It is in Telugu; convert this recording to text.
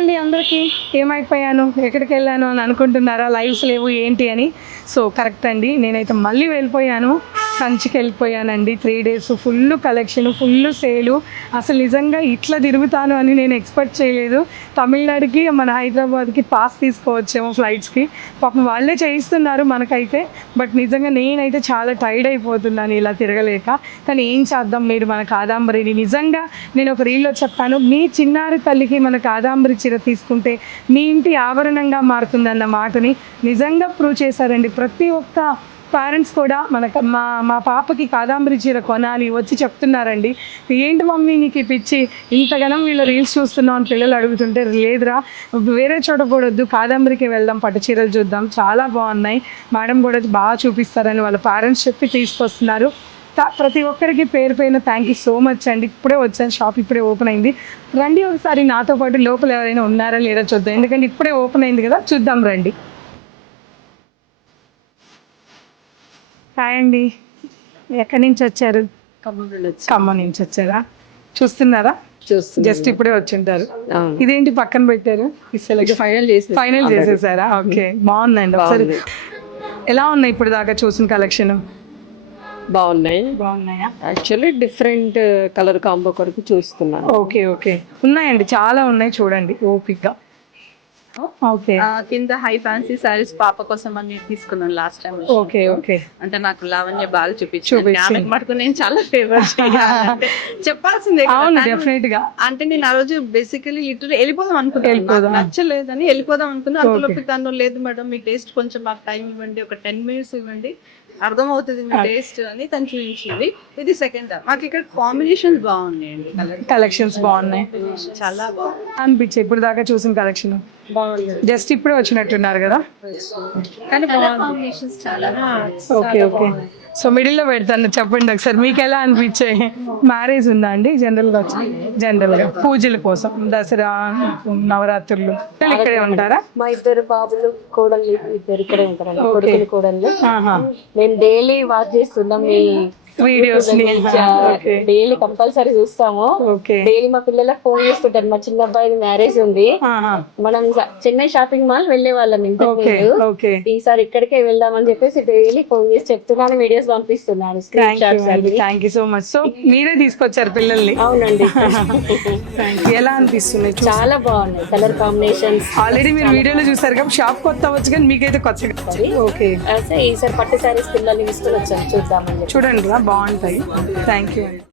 అండి అందరికీ. ఏమైపోయాను, ఎక్కడికి వెళ్ళాను అని అనుకుంటున్నారా? లైవ్స్ లేవు ఏంటి అని. సో కరెక్ట్ అండి, నేనైతే మళ్ళీ వెళ్ళిపోయాను, కంచికి వెళ్ళిపోయానండి. 3 days ఫుల్ కలెక్షన్, ఫుల్ సేలు. అసలు నిజంగా ఇట్లా తిరుగుతాను అని నేను ఎక్స్పెక్ట్ చేయలేదు. తమిళనాడుకి మన హైదరాబాద్కి పాస్ తీసుకోవచ్చేమో ఫ్లైట్స్కి, పాపం వాళ్ళే చేయిస్తున్నారు మనకైతే. బట్ నిజంగా నేనైతే చాలా టైర్డ్ అయిపోతున్నాను ఇలా తిరగలేక. కానీ ఏం చేద్దాం, మీరు మన కాదాంబరిని నిజంగా నేను ఒక రీల్లో చెప్పాను, మీ చిన్నారి తల్లికి మన కాదాంబరి చీర తీసుకుంటే మీ ఇంటి ఆభరణంగా మారుతుందన్న మాటని నిజంగా ప్రూవ్ చేశారండి. ప్రతి ఒక్క పేరెంట్స్ కూడా మా పాపకి కాదాంబరి చీర కొనాలి వచ్చి చెప్తున్నారండి. ఏంటి మమ్మీ నీకు పిచ్చి, ఇంతగానం వీళ్ళు రీల్స్ చూస్తున్నాం అని పిల్లలు అడుగుతుంటే, లేదురా వేరే చోట కూడా వద్దు, కాదాంబరికి వెళ్దాం, పట్టు చీరలు చూద్దాం, చాలా బాగున్నాయి, మేడం కూడా బాగా చూపిస్తారని వాళ్ళ పేరెంట్స్ చెప్పి తీసుకొస్తున్నారు. ప్రతి ఒక్కరికి పేరు పైన థ్యాంక్ యూ సో మచ్ అండి. ఇప్పుడే వచ్చాను, షాప్ ఇప్పుడే ఓపెన్ అయింది. రండి ఒకసారి నాతో పాటు లోపల ఎవరైనా ఉన్నారా లేదా చూద్దాం, ఎందుకంటే ఇప్పుడే ఓపెన్ అయింది కదా, చూద్దాం రండి. హాయ్ అండి, ఎక్కడి నుంచి వచ్చారు? ఖమ్మం నుంచి వచ్చారా? చూస్తున్నారా? జస్ట్ ఇప్పుడే వచ్చింటారు. ఇదేంటి పక్కన పెట్టారు? ఫైనల్ చేసేసారా? ఓకే, బాగుందండి. ఒకసారి ఎలా ఉన్నాయి ఇప్పుడు దాకా చూసిన కలెక్షన్? బాగున్నాయా? యాక్చువల్లీ డిఫరెంట్ కలర్ కాంబో కొరకు చూస్తున్నాను. ఓకే ఉన్నాయండి, చాలా ఉన్నాయి, చూడండి ఓపిక్గా. ఓకే, కింద హై ఫ్యాన్సీ సారీస్ పాప కోసం అని తీసుకున్నాను లాస్ట్ టైం. ఓకే అంటే నాకు లావణ్య బాగా చూపించింది మటుకు, నేను చాలా ఫేవర్ చెప్పాల్సిందే. అవును, డెఫినెట్ గా. అంటే నేను ఆ రోజు బేసికలీ లిటరల్ వెళ్ళిపోదాం అనుకున్నాను, నచ్చలేదని వెళ్ళిపోదాం అనుకున్నా. అంతలోపు తను లేదు మేడం మీ టేస్ట్ కొంచెం మాకు టైం ఇవ్వండి, ఒక 10 minutes ఇవ్వండి, అర్థమవుతుంది మీ టేస్ట్ అని తను చూపించింది. ఇది సెకండ్ మాకు ఇక్కడ కాంబినేషన్స్ బాగున్నాయండి, కలెక్షన్స్ బాగున్నాయి, చాలా బాగుంది అనిపించాయి ఇప్పుడు దాకా చూసిన కలెక్షన్. జస్ట్ ఇప్పుడే వచ్చినట్టున్నారు కదా. కానీ కాంబినేషన్స్ చాలా ఓకే సో మిడిల్ లో పెడతాను, చెప్పండి ఒకసారి మీకు ఎలా అనిపించాయి? మ్యారేజ్ ఉందా అండి? జనరల్ గా పూజల కోసం, దసరా నవరాత్రులు ఇక్కడే ఉంటారా? మా ఇద్దరు బాబులు కోడళ్ళు ఇద్దరు ఇక్కడే ఉంటారండి, కొడుకులు కోడళ్ళు. నేను డైలీ వాచ్ చేస్తున్నాం మీ వీడియోస్, డైలీ కంపల్సరీ చూస్తాము. డైలీ మా పిల్లలకు ఫోన్ చేస్తుంటారు, మా చిన్న అబ్బాయి మ్యారేజ్ ఉంది, మనం చెన్నై షాపింగ్ మాల్ వెళ్లే వాళ్ళం ఇంతకు, ఈసారి ఇక్కడికే వెళ్దామని చెప్పేసి డైలీ ఫోన్ చేసి చెప్తున్నాను, వీడియోస్ పంపిస్తున్నాను. Thank you so much. So మీరే తీసుకొచ్చారు పిల్లల్ని? అవునండి. ఎలా అనిపిస్తున్నాయి? చాలా బాగున్నాయి కలర్ కాంబినేషన్స్. ఆల్రెడీ మీరు వీడియోలో చూసారు కదా, షాప్ కొత్త అవ్వచ్చు కానీ మీకైతే కొత్తగా. ఓకే, ఈసారి పట్టు సారీస్ పిల్లల్ని తీసుకుని వచ్చాను, చూద్దామని. చూడండి బాగుంటాయి. Thank you.